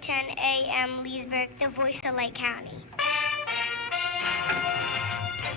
10 a.m. Leesburg, the voice of Lake County.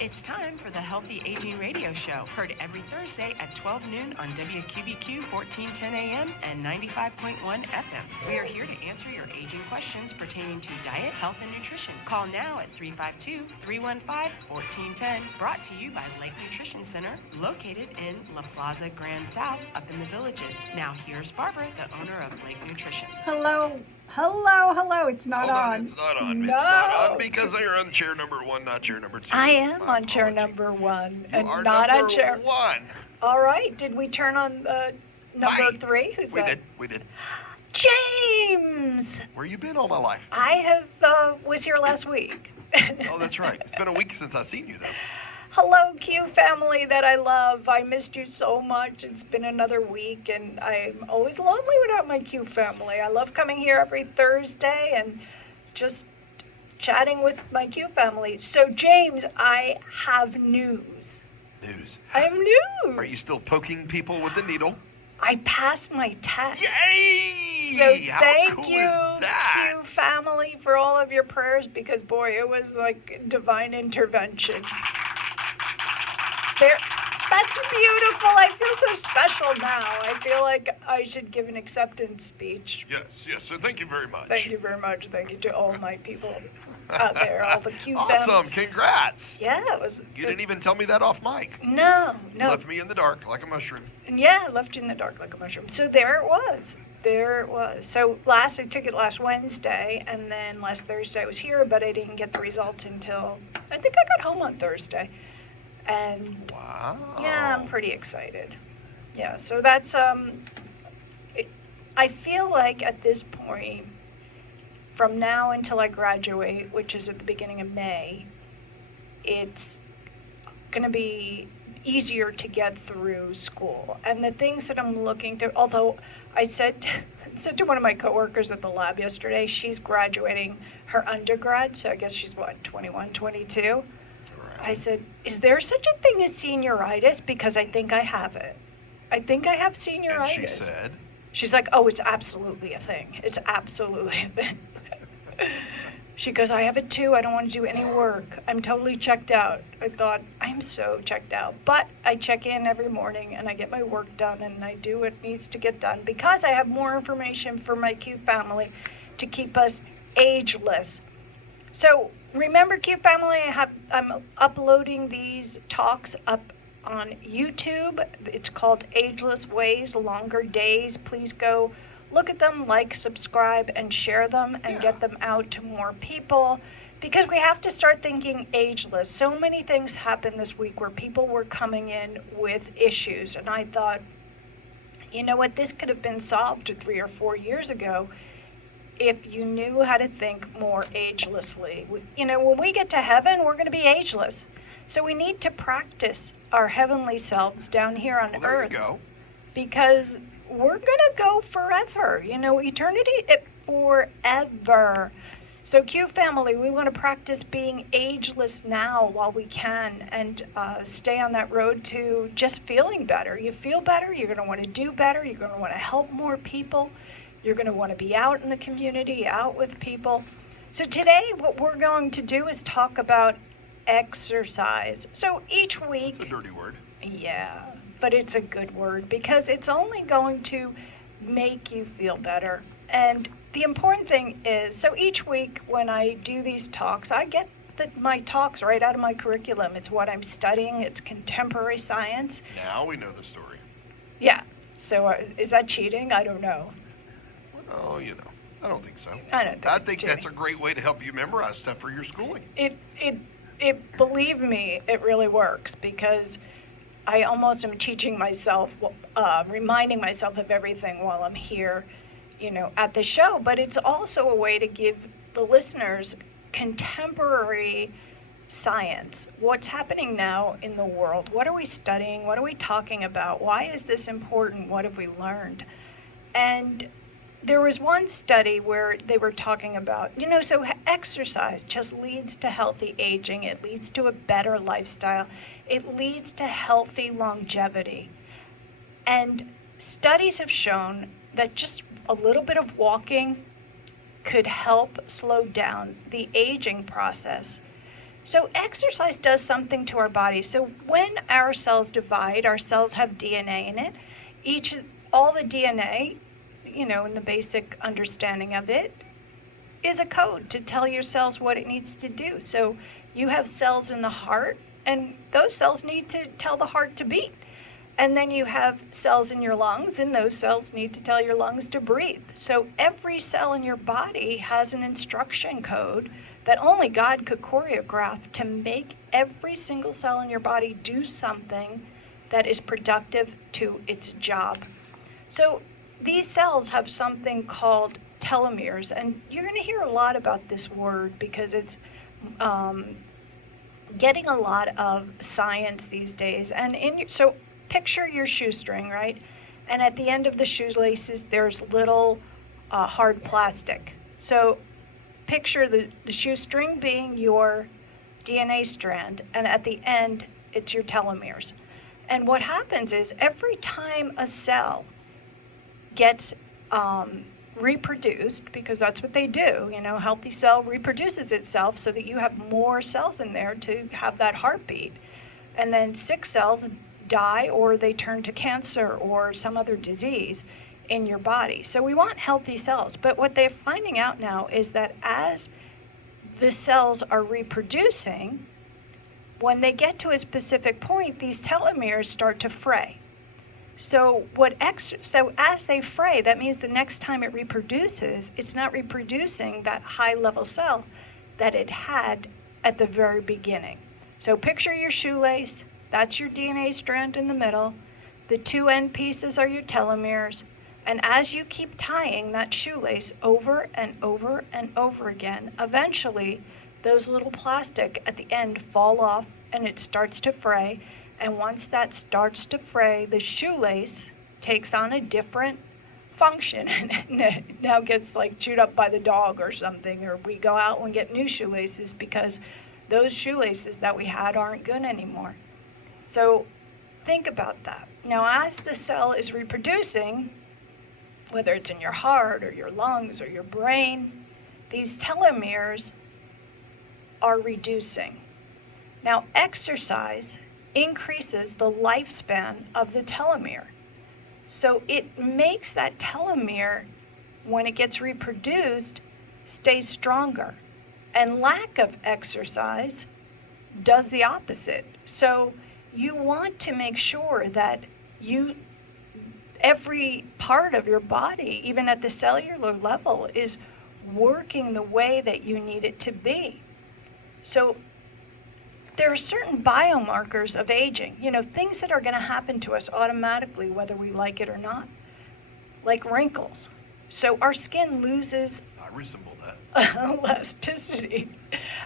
It's time for the Healthy Aging Radio Show, heard every Thursday at 12 noon on WQBQ 1410 AM and 95.1 FM. We are here to answer your aging questions pertaining to diet, health, and nutrition. Call now at 352-315-1410. Brought to you by Lake Nutrition Center, located in La Plaza Grand South, up in the Villages. Now here's Barbara, the owner of Lake Nutrition. Hello. It's not on. It's not on. No. It's not on because you're on chair number 1, not chair number 2. I am on chair number 1 and you are not number on chair 1. All right. Did we turn on number 3? Who's that? We did. James. Where you been all my life? I have was here last week. Oh, that's right. It's been a week since I've seen you, though. Hello, Q family that I love. I missed you so much. It's been another week, and I'm always lonely without my Q family. I love coming here every Thursday and just chatting with my Q family. So, James, I have news. News. I have news. Are you still poking people with the needle? I passed my test. Yay! So How thank cool you, is that? Q family, for all of your prayers, because, boy, it was like divine intervention. That's beautiful. I feel so special now. I feel like I should give an acceptance speech. Yes. So thank you very much. Thank you very much. Thank you to all my people out there, all the Q family. Awesome. Congrats. Yeah, it was. You didn't even tell me that off mic. No. Left me in the dark like a mushroom. Yeah, left you in the dark like a mushroom. So there it was. So I took it last Wednesday, and then last Thursday I was here, but I didn't get the results until, I think I got home on Thursday. And wow. Yeah, I'm pretty excited. Yeah, so that's I feel like at this point, from now until I graduate, which is at the beginning of May, it's going to be easier to get through school. And the things that I'm looking to, although I said to one of my coworkers at the lab yesterday, she's graduating her undergrad, so I guess she's 21, 22. I said, is there such a thing as senioritis? Because I think I have it. I think I have senioritis. And she said? She's like, oh, it's absolutely a thing. It's absolutely a thing. She goes, I have it too. I don't want to do any work. I'm totally checked out. I thought, I'm so checked out. But I check in every morning and I get my work done and I do what needs to get done because I have more information for my Q family to keep us ageless. So remember, Q family, I'm uploading these talks up on YouTube. It's called Ageless Ways, Longer Days. Please go look at them, like, subscribe, and share them and get them out to more people because we have to start thinking ageless. So many things happened this week where people were coming in with issues, and I thought, you know what, this could have been solved 3 or 4 years ago if you knew how to think more agelessly. You know, when we get to heaven, we're going to be ageless. So we need to practice our heavenly selves down here on earth. There you go. Because we're going to go forever. You know, eternity, forever. So Q family, we want to practice being ageless now while we can and stay on that road to just feeling better. You feel better, you're going to want to do better, you're going to want to help more people. You're going to want to be out in the community, out with people. So today, what we're going to do is talk about exercise. So each week... It's a dirty word. Yeah, but it's a good word because it's only going to make you feel better. And the important thing is, so each week when I do these talks, I get my talks right out of my curriculum. It's what I'm studying. It's contemporary science. Now we know the story. Yeah. So is that cheating? I don't know. Oh, you know, I don't think so. I think that's a great way to help you memorize stuff for your schooling. Believe me, it really works because I almost am teaching myself, reminding myself of everything while I'm here, you know, at the show. But it's also a way to give the listeners contemporary science. What's happening now in the world? What are we studying? What are we talking about? Why is this important? What have we learned? And there was one study where they were talking about, you know, so exercise just leads to healthy aging. It leads to a better lifestyle. It leads to healthy longevity. And studies have shown that just a little bit of walking could help slow down the aging process. So exercise does something to our body. So when our cells divide, our cells have DNA in it. All the DNA, in the basic understanding of it, is a code to tell your cells what it needs to do. So you have cells in the heart, and those cells need to tell the heart to beat. And then you have cells in your lungs, and those cells need to tell your lungs to breathe. So every cell in your body has an instruction code that only God could choreograph to make every single cell in your body do something that is productive to its job. So these cells have something called telomeres, and you're going to hear a lot about this word because it's getting a lot of science these days. And so picture your shoestring, right? And at the end of the shoelaces, there's little hard plastic. So picture the shoestring being your DNA strand, and at the end, it's your telomeres. And what happens is every time a cell gets reproduced, because that's what they do, a healthy cell reproduces itself so that you have more cells in there to have that heartbeat. And then sick cells die, or they turn to cancer or some other disease in your body. So we want healthy cells, but what they're finding out now is that as the cells are reproducing, when they get to a specific point, these telomeres start to fray. So as they fray, that means the next time it reproduces, it's not reproducing that high-level cell that it had at the very beginning. So picture your shoelace. That's your DNA strand in the middle. The two end pieces are your telomeres. And as you keep tying that shoelace over and over and over again, eventually those little plastic at the end fall off and it starts to fray. And once that starts to fray, the shoelace takes on a different function and it now gets like chewed up by the dog or something, or we go out and get new shoelaces because those shoelaces that we had aren't good anymore. So think about that. Now, as the cell is reproducing, whether it's in your heart or your lungs or your brain, these telomeres are reducing. Now, exercise increases the lifespan of the telomere. So it makes that telomere, when it gets reproduced, stay stronger. And lack of exercise does the opposite. So you want to make sure that every part of your body, even at the cellular level, is working the way that you need it to be. So there are certain biomarkers of aging, things that are going to happen to us automatically, whether we like it or not, like wrinkles. So our skin loses I resemble that. elasticity.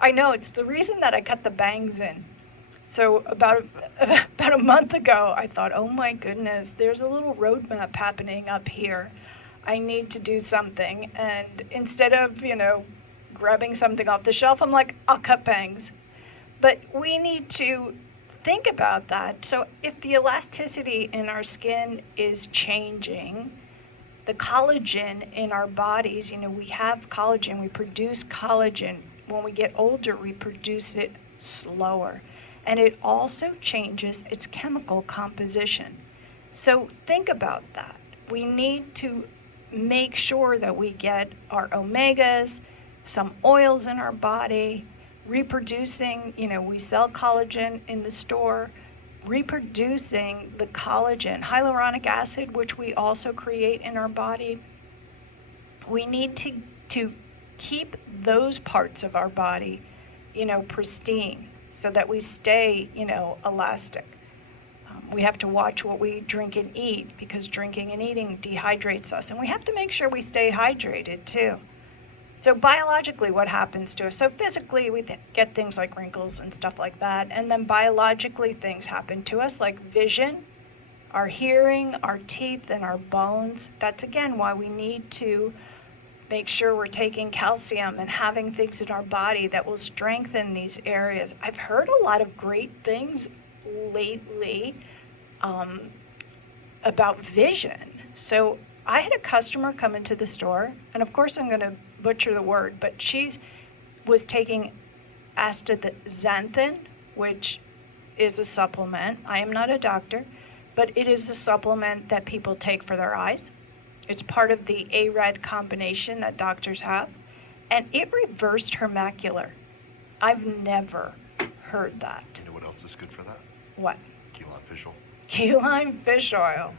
I know, it's the reason that I cut the bangs in. So about a month ago, I thought, oh my goodness, there's a little roadmap happening up here. I need to do something. And instead of, grabbing something off the shelf, I'm like, I'll cut bangs. But we need to think about that. So if the elasticity in our skin is changing, the collagen in our bodies, we have collagen, we produce collagen. When we get older, we produce it slower. And it also changes its chemical composition. So think about that. We need to make sure that we get our omegas, some oils in our body, reproducing, we sell collagen in the store, reproducing the collagen, hyaluronic acid, which we also create in our body. We need to keep those parts of our body, pristine, so that we stay, elastic. We have to watch what we drink and eat, because drinking and eating dehydrates us. And we have to make sure we stay hydrated too. So biologically, what happens to us? So physically, we get things like wrinkles and stuff like that. And then biologically, things happen to us like vision, our hearing, our teeth, and our bones. That's, again, why we need to make sure we're taking calcium and having things in our body that will strengthen these areas. I've heard a lot of great things lately about vision. So I had a customer come into the store, and of course I'm going to butcher the word, but was taking astaxanthin, which is a supplement. I am not a doctor, but it is a supplement that people take for their eyes. It's part of the ARED combination that doctors have, and it reversed her macular. I've never heard that. You know what else is good for that? What? Key lime fish oil. Key lime fish oil.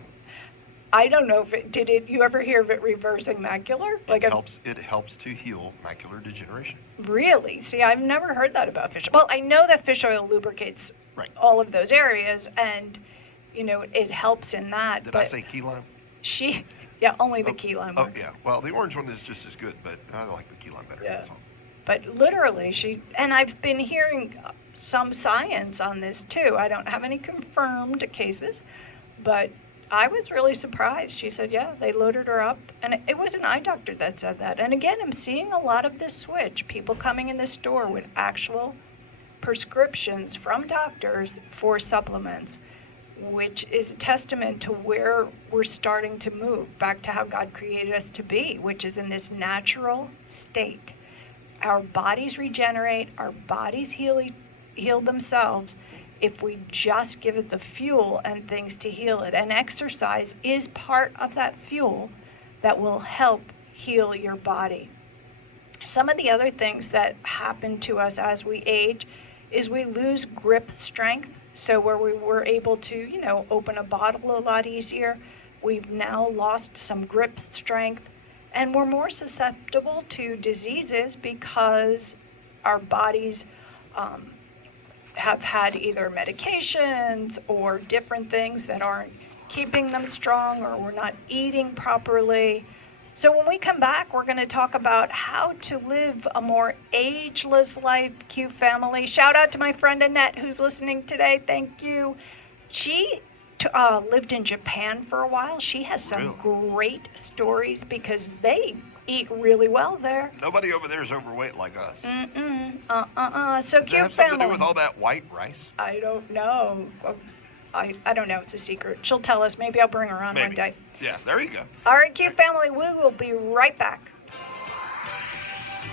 I don't know if you ever hear of it reversing macular? It helps to heal macular degeneration. Really? See, I've never heard that about fish oil. Well, I know that fish oil lubricates all of those areas, and, it helps in that. Did I say key lime? Only the key lime works. Oh, yeah. Well, the orange one is just as good, but I like the key lime better. Yeah. That's all. But literally, and I've been hearing some science on this too. I don't have any confirmed cases, but I was really surprised. She said, yeah, they loaded her up. And it was an eye doctor that said that. And again, I'm seeing a lot of this switch. People coming in the store with actual prescriptions from doctors for supplements, which is a testament to where we're starting to move back to how God created us to be, which is in this natural state. Our bodies regenerate, our bodies heal themselves if we just give it the fuel and things to heal it. And exercise is part of that fuel that will help heal your body. Some of the other things that happen to us as we age is we lose grip strength. So where we were able to, open a bottle a lot easier, we've now lost some grip strength. And we're more susceptible to diseases because our bodies have had either medications or different things that aren't keeping them strong, or we're not eating properly. So when we come back, we're going to talk about how to live a more ageless life, Q family. Shout out to my friend Annette who's listening today. Thank you. She lived in Japan for a while. She has some great stories because they eat really well there. Nobody over there is overweight like us. So Does Q that have something family. to do with all that white rice? I don't know. I don't know. It's a secret. She'll tell us. Maybe I'll bring her on one day. Yeah, there you go. All right, Q family. We will be right back.